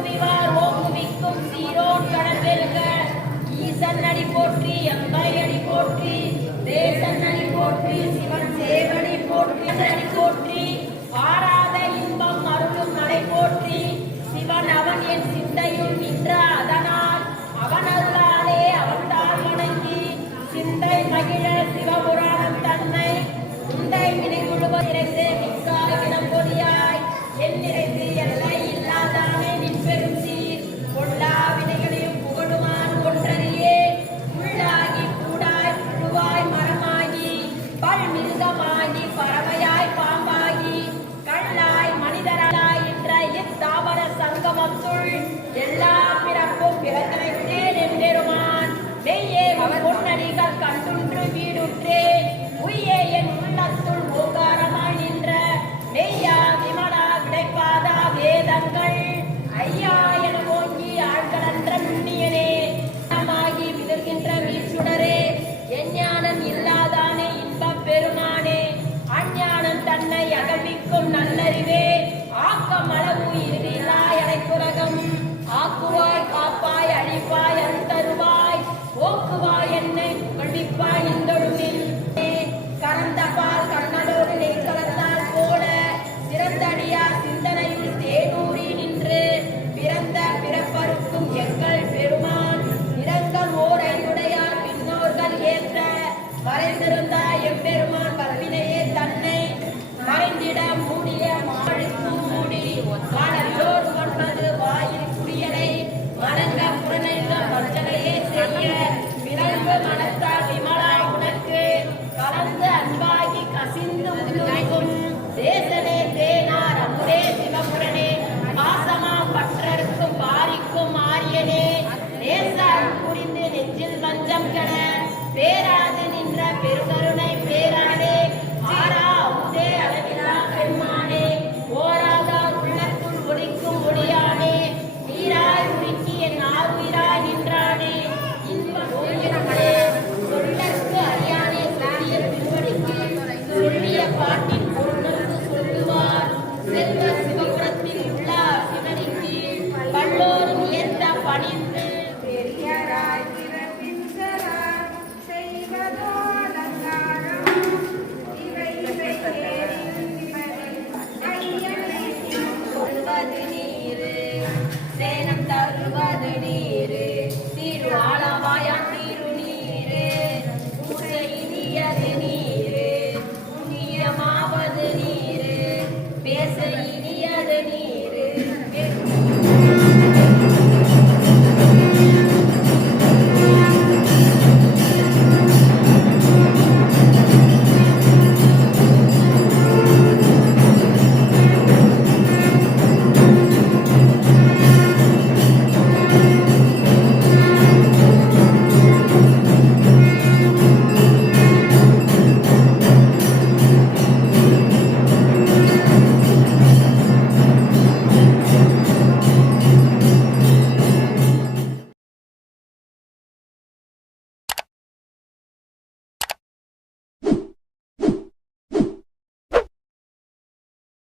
ஓங்குவிவார் ஓங்குவிக்கும் சீரோன் கடற்பெருக ஈசன் அடி போற்றி அம்பாய் அடி போற்றி தேசன் அடி போற்றி சிவன் சேவடி போற்றி அடி போற்றி. பாரா மறைந்திருந்த எம்பெருமான் பரவினையே தன்னை. மறைந்திட மூடிய மாழுக்கு மூடி மலத்தோர் கொண்டது வாயில் குடியலை. மலங்க புறநின்ற மஞ்சளையே செய்ய விரல்வு மலர்